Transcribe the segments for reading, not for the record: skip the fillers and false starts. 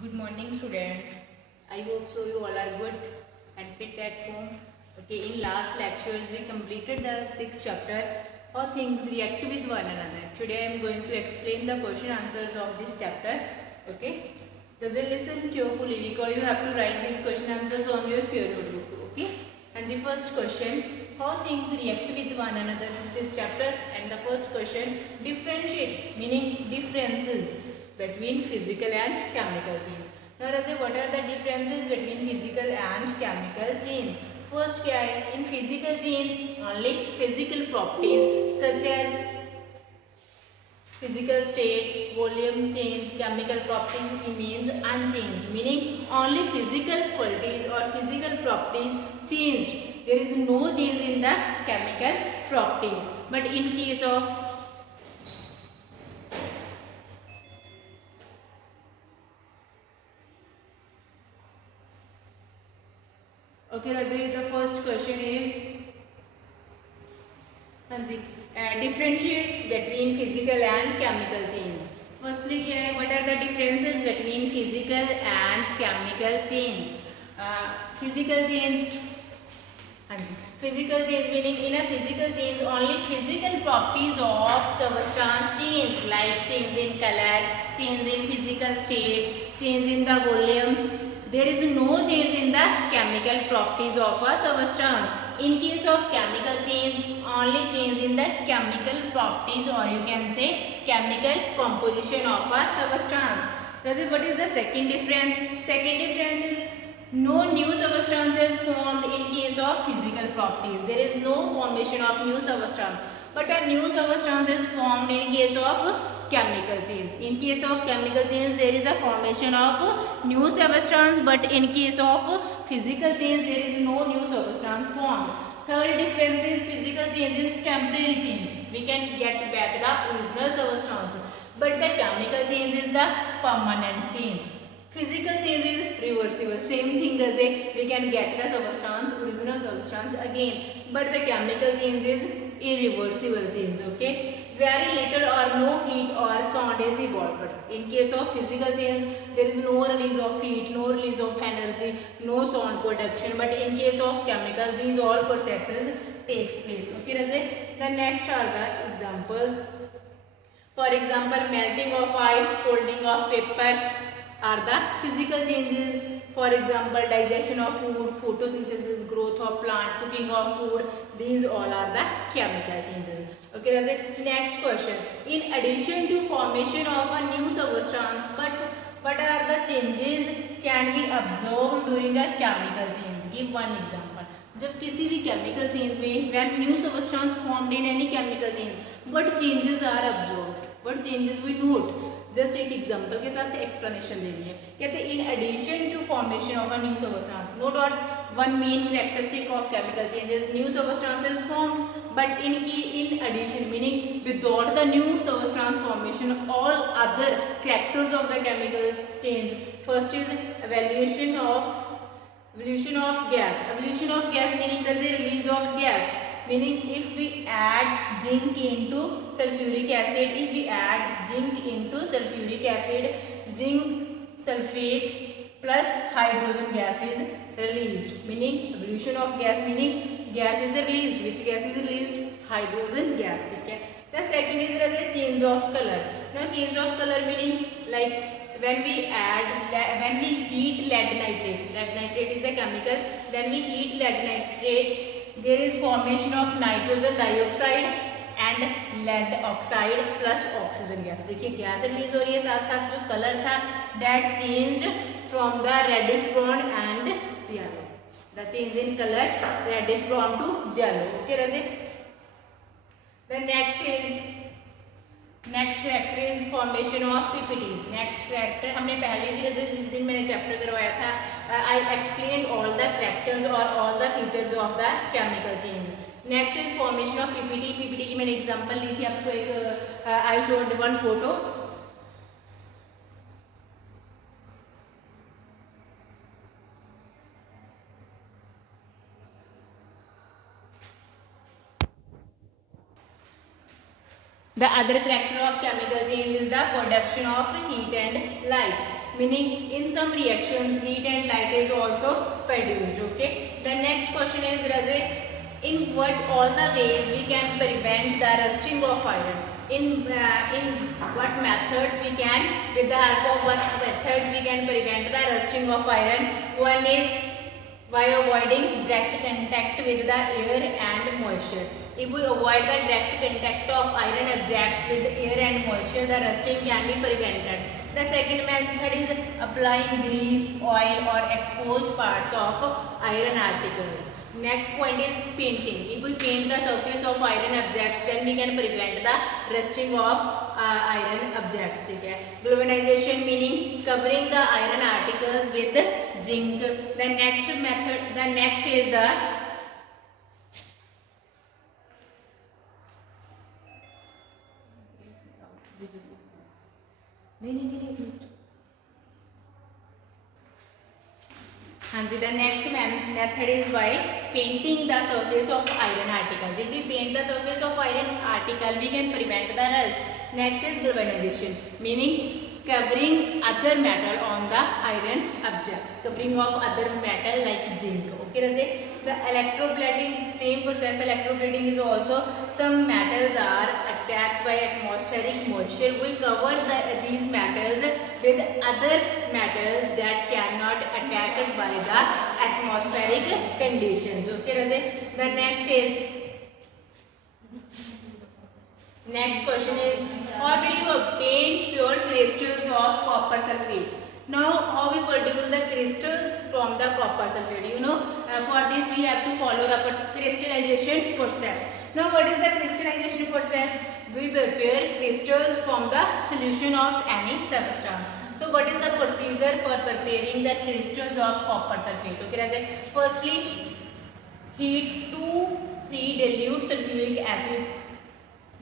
Good morning, students. I hope so you all are good and fit at home. Okay, in last lectures we completed the sixth chapter, how things react with one another. Today I am going to explain the question answers of this chapter. Okay, does it listen carefully because you have to write these question answers on your fair notebook. Okay, and the first question, how things react with one another. This is chapter, and the first question, differentiate, meaning differences between physical and chemical change. Now Raja, what are the differences between physical and chemical change? First क्या है, in physical change only physical properties such as physical state, volume change, chemical properties remains unchanged, meaning only physical qualities or physical properties changed. There is no change in the chemical properties. But in case of okay, Raja, the first question is हाँ जी, differentiate between physical and chemical change. Firstly क्या है, what are the differences between physical and chemical change? Physical change, हाँ जी, physical change meaning in a physical change only physical properties of substance change, like change in color, change in physical state, change in the volume. There is no change in the chemical properties of a substance. In case of chemical change, only change in the chemical properties, or you can say chemical composition of a substance. Rajiv, what is the second difference? Second difference is no new substances formed in case of physical properties. There is no formation of new substance, but a new substance is formed in case of chemical change. In case of chemical change, there is a formation of new substance, but in case of physical change, there is no new substance formed. Third difference is physical change is temporary change. We can get back the original substance, but the chemical change is the permanent change. Physical change is reversible. Same thing as a we can get the substance, original substance again, but the chemical change is irreversible change. Okay, very little or no heat or sound is evolved. In case of physical change, there is no release of heat, no release of energy, no sound production. But in case of chemical, these all processes takes place. Okay, Raje. The next are the examples. For example, melting of ice, folding of paper are the physical changes. For example, digestion of food, photosynthesis, growth of plant, cooking of food, these all are the chemical changes. Okay, Razik. Next question. In addition to formation of a new substance, but what are the changes can be observed during a chemical change? Give one example. जब किसी भी chemical change में when new substance formed in any chemical change, what changes are observed? What changes we note? Just एक example के साथ explanation देनी है. कहते हैं in addition to formation of a new substance, no dot one main characteristic of chemical changes, new substance is formed, but in addition meaning without the new substance formation all other characters of the chemical change. First is evaluation of gas. Evolution of gas meaning the release of gas, meaning if we add zinc into sulfuric acid, zinc sulfate plus hydrogen gas is released, meaning evolution of gas meaning gas is released. Which gas is released? Hydrogen gas. ठीक है. The second is as a change of color. Now change of color meaning like when we heat lead nitrate is a chemical, when we heat lead nitrate, there is formation of nitrogen dioxide and lead oxide plus oxygen gas. देखिए gas release हो रही है, साथ साथ जो colour था that changed from the reddish brown and yellow. The change in color reddish brown to yellow. Okay, Razi. The next character is formation of PPTs. Next character हमने पहले भी जिस दिन मैंने चैप्टर करवाया था, I explain all the characters और all the features of the chemical change. Next is formation of PPT. PPT की मैंने एग्जांपल ली थी आपको, एक I showed one photo. The other character of chemical change is the production of heat and light. meaning in some reactions heat and light is also produced. Okay, the next question is, Raze, in what all the ways we can prevent the rusting of iron? In what methods we can, with the help of what methods we can prevent the rusting of iron? One is by avoiding direct contact with the air and moisture. If we avoid the direct contact of iron objects with air and moisture, the rusting can be prevented. The second method is applying grease, oil or exposed parts of iron articles. Next point is painting. If we paint the surface of iron objects, then we can prevent the rusting of iron objects. Okay? Galvanization, meaning covering the iron articles with zinc. The next method, the next is the the next method is by painting the surface of iron articles. If we paint the surface of iron article, we can prevent the rust. Next is galvanization, meaning covering other metal on the iron objects, covering of other metal like zinc. Okay, Raze? The electroplating, same process. Electroplating is also, some metals are attacked by atmospheric moisture. We cover these metals with other metals that cannot attacked by the atmospheric conditions. Okay, Raze? The next question is, how will you obtain pure crystals of copper sulfate? Now, how we produce the crystals from the copper sulfate? For this we have to follow the crystallization process. Now, what is the crystallization process? We prepare crystals from the solution of any substance. So, what is the procedure for preparing the crystals of copper sulfate? Okay, firstly, heat 2-3 dilute sulfuric acid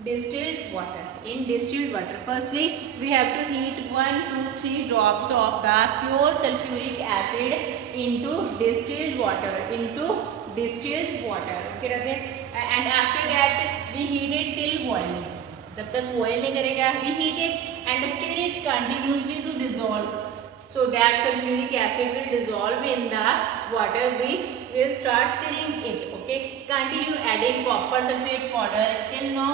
distilled water. In distilled water, firstly we have to heat 1-3 drops of the pure sulfuric acid into distilled water. Okay, Raze? And after that we heat it till boiling. जब तक boil नहीं करेगा, we heat it and stir it continuously to dissolve. So that sulfuric acid will dissolve in the water. We will start stirring it. Okay, continue adding copper sulfate powder till no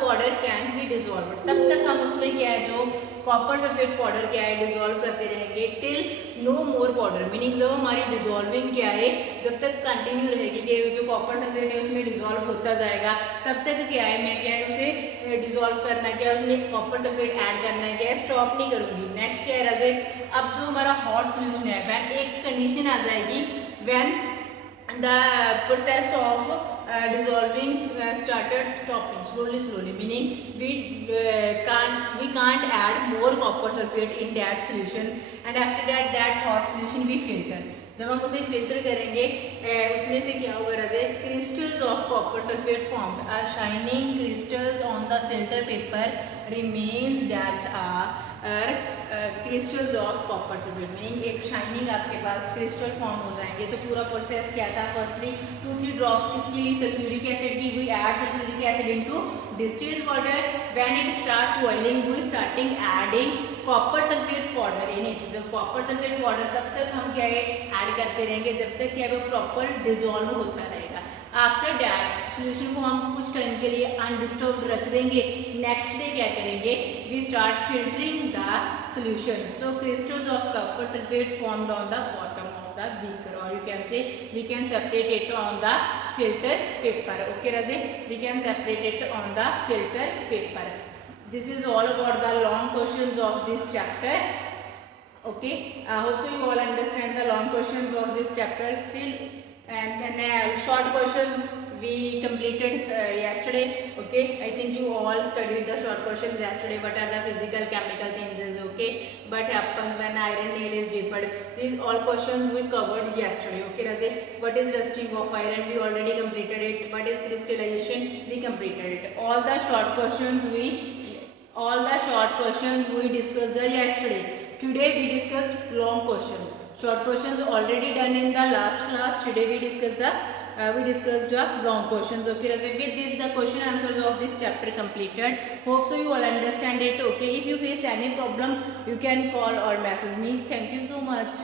powder can be dissolved. तब तक हम उसमें क्या है, जो copper sulphate powder क्या है, dissolve करते रहेंगे टिल नो मोर पाउडर, मीनिंग जब हमारी डिजोल्विंग क्या है, जब तक कंटिन्यू रहेगी कि जो कॉपर सल्फेट है उसमें डिजोल्व होता जाएगा, तब तक क्या है, मैं क्या है उसे डिजोल्व करना, क्या है उसमें कॉपर सल्फेट ऐड करना है, क्या है स्टॉप नहीं करूँगी. नेक्स्ट क्या है राजे, अब जो हमारा हॉट सोल्यूशन है, वैन एक कंडीशन आ जाएगी van the process of dissolving started stopping slowly, meaning we can't add more copper sulfate in that solution, and after that hot solution we filter. जब हम उसे फिल्टर करेंगे उसमें से क्या होगा Raje, crystals of copper sulphate formed are shining crystals on the filter paper remains that are crystals of copper sulphate, meaning एक shining आपके पास क्रिस्टल फॉर्म हो जाएंगे. तो पूरा प्रोसेस क्या था, फर्स्टली 2-3 ड्रॉप्स किसके लिए, सल्फ्यूरिक एसिड की, we add sulphuric acid into distilled water. When it starts boiling, we starting adding copper sulfate powder in it. जब copper sulfate powder तब तक हम क्या है ऐड करते रहेंगे जब तक क्या वो प्रॉपर डिजोल्व होता रहेगा. आफ्टर दैट सोल्यूशन को हम कुछ टाइम के लिए अनडिस्टर्ब्ड रख देंगे. नेक्स्ट डे क्या करेंगे, we start filtering the solution. So crystals of copper sulphate formed on the bottom of the beaker, or you can say we can separate it on the filter paper. Okay Raze, we can separate it on the filter paper. This is all about the long questions of this chapter. Okay, I hope so you all understand the long questions of this chapter still, and then short questions we completed yesterday. Okay, I think you all studied the short questions yesterday. What are the physical chemical changes? Okay, what happens when iron nail is dipped? These all questions we covered yesterday. Okay Raze, what is rusting of iron? We already completed it. What is crystallization? We completed it. All the short questions we discussed yesterday. Today we discussed long questions. Short questions already done in the last class. Today we discuss the we discussed long questions. Okay, Raza, with this the question answers of this chapter completed. Hope so you all understand it. Okay, if you face any problem, you can call or message me. Thank you so much.